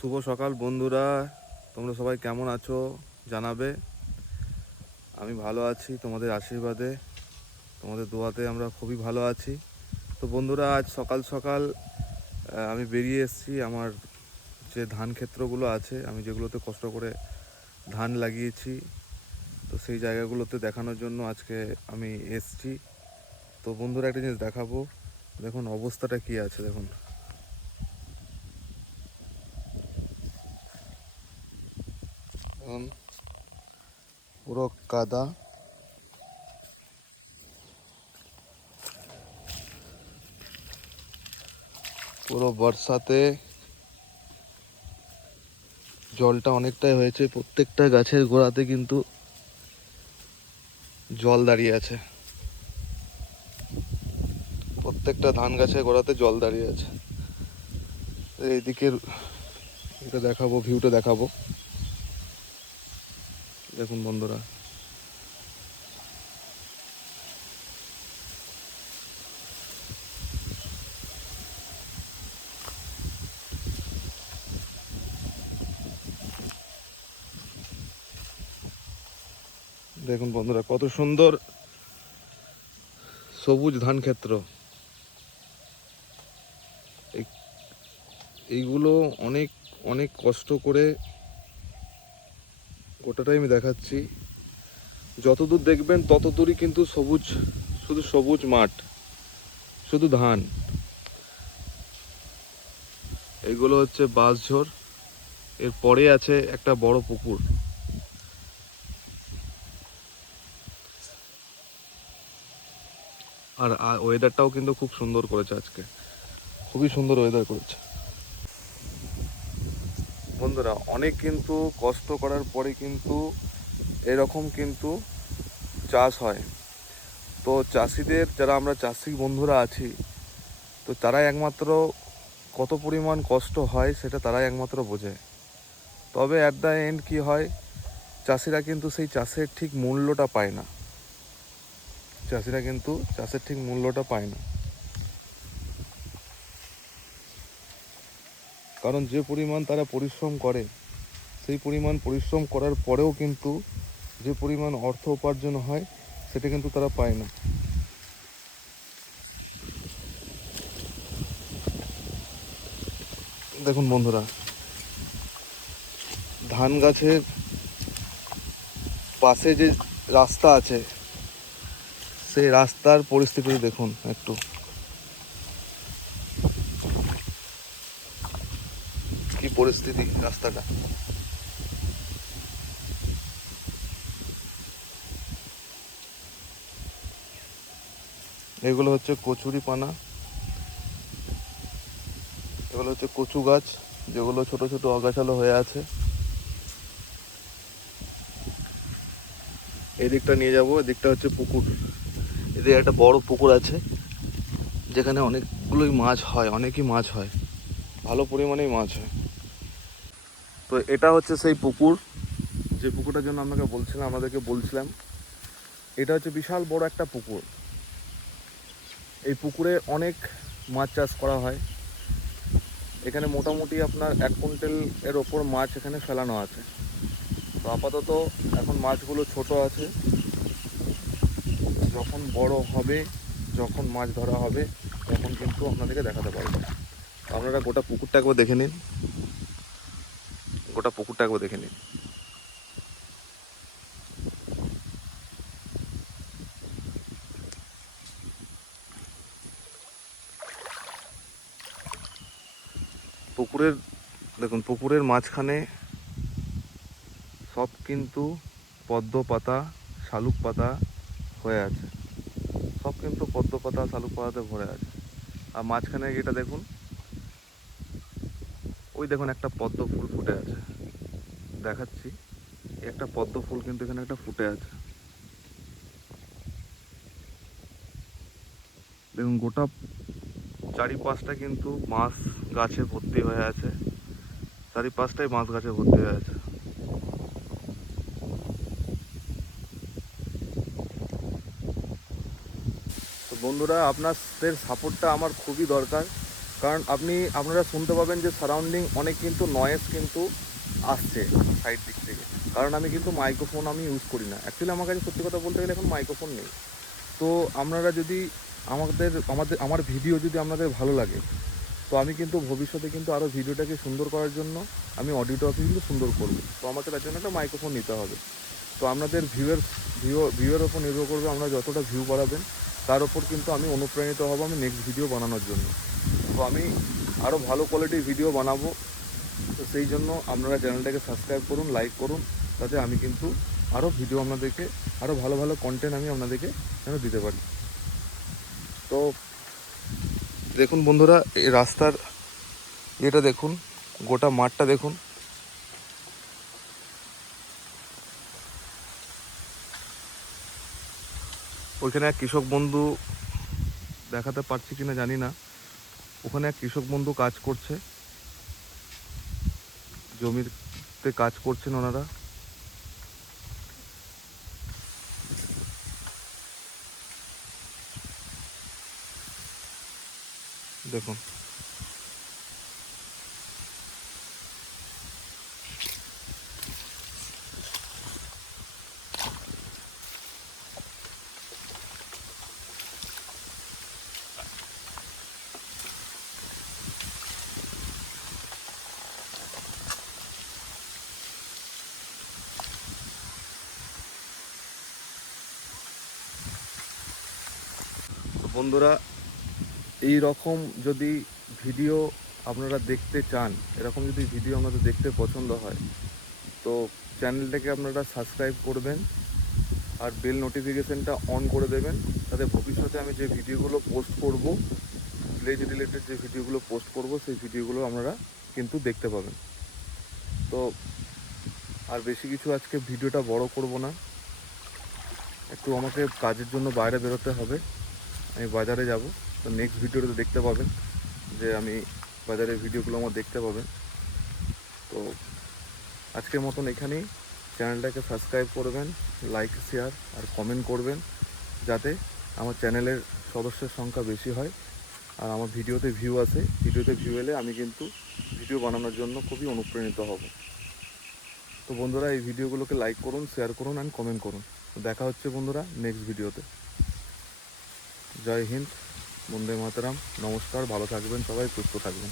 শুভ সকাল বন্ধুরা, তোমরা সবাই কেমন আছো জানাবে। আমি ভালো আছি, তোমাদের আশীর্বাদে, তোমাদের দোয়াতে আমরা খুবই ভালো আছি। তো বন্ধুরা, আজ সকাল সকাল আমি বেরিয়ে এসেছি আমার যে ধান ক্ষেত্রগুলো আছে, আমি যেগুলোতে কষ্ট করে ধান লাগিয়েছি, তো সেই জায়গাগুলোতে দেখানোর জন্য আজকে আমি এসেছি। তো বন্ধুরা, একটা জিনিস দেখাবো, দেখুন অবস্থাটা কি আছে। দেখুন এখন পুরো কাদা, পুরো বর্ষাতে জলটা অনেকটাই হয়েছে। প্রত্যেকটা গাছের গোড়াতে কিন্তু জল দাঁড়িয়ে আছে, প্রত্যেকটা ধান গাছের গোড়াতে জল দাঁড়িয়ে আছে। এইদিকের এটা দেখাবো, ভিউটা দেখাবো। দেখুন বন্ধুরা, দেখুন বন্ধুরা, কত সুন্দর সবুজ ধান ক্ষেত্র। এইগুলো অনেক অনেক কষ্ট করে গোটাটাই আমি দেখাচ্ছি। যতদূর দেখবেন তত দূরই কিন্তু সবুজ, শুধু সবুজ মাঠ, শুধু ধান। এগুলো হচ্ছে বাঁশঝোর, এর পরে আছে একটা বড় পুকুর। আর ওয়েদারটাও কিন্তু খুব সুন্দর করেছে আজকে, খুবই সুন্দর ওয়েদার করেছে। বন্ধুরা, অনেক কিন্তু কষ্ট করার পরে কিন্তু এরকম কিন্তু চাষ হয়। তো চাষিদের, যারা আমরা চাষি বন্ধুরা আছি, তো তারাই একমাত্র কত পরিমাণ কষ্ট হয় সেটা তারাই একমাত্র বোঝে। তবে অ্যাট দ্য এন্ড কী হয়, চাষিরা কিন্তু সেই চাষের ঠিক মূল্যটা পায় না। চাষিরা কিন্তু চাষের ঠিক মূল্যটা পায় না, কারণ যে পরিমাণ তারা পরিশ্রম করে, সেই পরিমাণ পরিশ্রম করার পরেও কিন্তু যে পরিমাণ অর্থ উপার্জন হয় সেটা কিন্তু তারা পায় না। দেখুন বন্ধুরা, ধান গাছের পাশে যে রাস্তা আছে, সেই রাস্তার পরিস্থিতি দেখুন একটু, কি পরিস্থিতি রাস্তাটা। এগুলো হচ্ছে কচুরি পানা, এগুলো হচ্ছে কচু গাছ, যেগুলো ছোট ছোট আগাছালো হয়ে আছে। এই দিকটা নিয়ে যাবো, এদিকটা হচ্ছে পুকুর। এদিকে একটা বড় পুকুর আছে, যেখানে অনেকগুলোই মাছ হয়, অনেকই মাছ হয়, ভালো পরিমাণেই মাছ হয়। তো এটা হচ্ছে সেই পুকুর, যে পুকুরটার জন্য আপনাদেরকে বলছিলাম। এটা হচ্ছে বিশাল বড় একটা পুকুর। এই পুকুরে অনেক মাছ চাষ করা হয়। এখানে মোটামুটি আপনার 1 কুইন্টাল এর ওপর মাছ এখানে ফেলানো আছে। তো আপাতত এখন মাছগুলো ছোট আছে, যখন বড় হবে, যখন মাছ ধরা হবে, তখন কিন্তু আপনাদেরকে দেখাতে পারবো। আপনারা গোটা পুকুরটা একবার দেখে নিন, গোটা পুকুরটা একবার দেখে নিন। পুকুরের, দেখুন পুকুরের মাঝখানে সব কিন্তু পদ্ম পাতা, শালুক পাতা হয়ে আছে, সব কিন্তু পদ্ম পাতা শালুক পাতাতে ভরে আছে। আর মাঝখানে এটা দেখুন, ওই দেখুন একটা পদ্ম ফুল ফুটে আছে, দেখাচ্ছি। একটা পদ্ম ফুল কিন্তু এখানে একটা ফুটে আছে। দেখুন গোটা চারিপাশটা কিন্তু বাঁশ গাছে ভর্তি হয়ে আছে, চারিপাশটাই বাঁশ গাছে ভর্তি হয়ে আছে। তো বন্ধুরা, আপনাদের সাপোর্টটা আমার খুবই দরকার। কারণ আপনারা শুনতে পাবেন যে সারাউন্ডিং অনেক কিন্তু নয়েজ কিন্তু আসছে সাইড দিক থেকে। কারণ আমি কিন্তু মাইক্রোফোন আমি ইউজ করি না। অ্যাকচুয়ালি আমার কাছে সত্যি কথা বলতে গেলে এখন মাইক্রোফোন নেই। তো আপনারা যদি আমার ভিডিও যদি আপনাদের ভালো লাগে, তো আমি কিন্তু ভবিষ্যতে কিন্তু আরও ভিডিওটাকে সুন্দর করার জন্য আমি অডিওটাকে কিন্তু সুন্দর করব। তো আমাকে তার জন্য একটা মাইক্রোফোন নিতে হবে। তো আপনাদের ভিউয়ের ওপর নির্ভর করবে, আপনারা যতটা ভিউ বাড়াবেন তার ওপর কিন্তু আমি অনুপ্রাণিত হব আমি নেক্সট ভিডিও বানানোর জন্য। তো আমি আরও ভালো কোয়ালিটির ভিডিও বানাবো। তো সেই জন্য আপনারা চ্যানেলটাকে সাবস্ক্রাইব করুন, লাইক করুন, তাতে আমি কিন্তু আরও ভিডিও আপনাদেরকে, আরও ভালো ভালো কন্টেন্ট আমি আপনাদেরকে যেন দিতে পারি। তো দেখুন বন্ধুরা, এই রাস্তার এটা দেখুন, গোটা মাঠটা দেখুন। ওইখানে এক কৃষক বন্ধু, দেখাতে পারছি কিনা জানি না, ওখানে এক কৃষক বন্ধু কাজ করছে, জমিতে কাজ করছেন ওনারা। দেখুন বন্ধুরা, এই রকম যদি ভিডিও আপনারা দেখতে চান, এরকম যদি ভিডিও আপনাদের দেখতে পছন্দ হয়, তো চ্যানেলটাকে আপনারা সাবস্ক্রাইব করবেন আর বেল নোটিফিকেশানটা অন করে দেবেন, তাতে ভবিষ্যতে আমি যে ভিডিওগুলো পোস্ট করব, ভিলেজ রিলেটেড যে ভিডিওগুলো পোস্ট করব, সেই ভিডিওগুলো আপনারা কিন্তু দেখতে পাবেন। তো আর বেশি কিছু আজকে ভিডিওটা বড় করব না, একটু আমাকে কাজের জন্য বাইরে বেরোতে হবে, আমি বাজারে যাব। তো নেক্সট ভিডিওতে দেখতে পাবেন যে আমি বাজারের ভিডিওগুলো আমার দেখতে পাবেন। তো আজকের মতন এখানেই, চ্যানেলটাকে সাবস্ক্রাইব করবেন, লাইক শেয়ার আর কমেন্ট করবেন, যাতে আমার চ্যানেলের সদস্যের সংখ্যা বেশি হয় আর আমার ভিডিওতে ভিউ আসে। ভিডিওতে ভিউ এলে আমি কিন্তু ভিডিও বানানোর জন্য খুবই অনুপ্রাণিত হব। তো বন্ধুরা, এই ভিডিওগুলোকে লাইক করুন, শেয়ার করুন অ্যান্ড কমেন্ট করুন। দেখা হচ্ছে বন্ধুরা নেক্সট ভিডিওতে। জয় হিন্দ, বন্দে মাতরম, নমস্কার, ভালো থাকবেন সবাই, সুস্থ থাকবেন।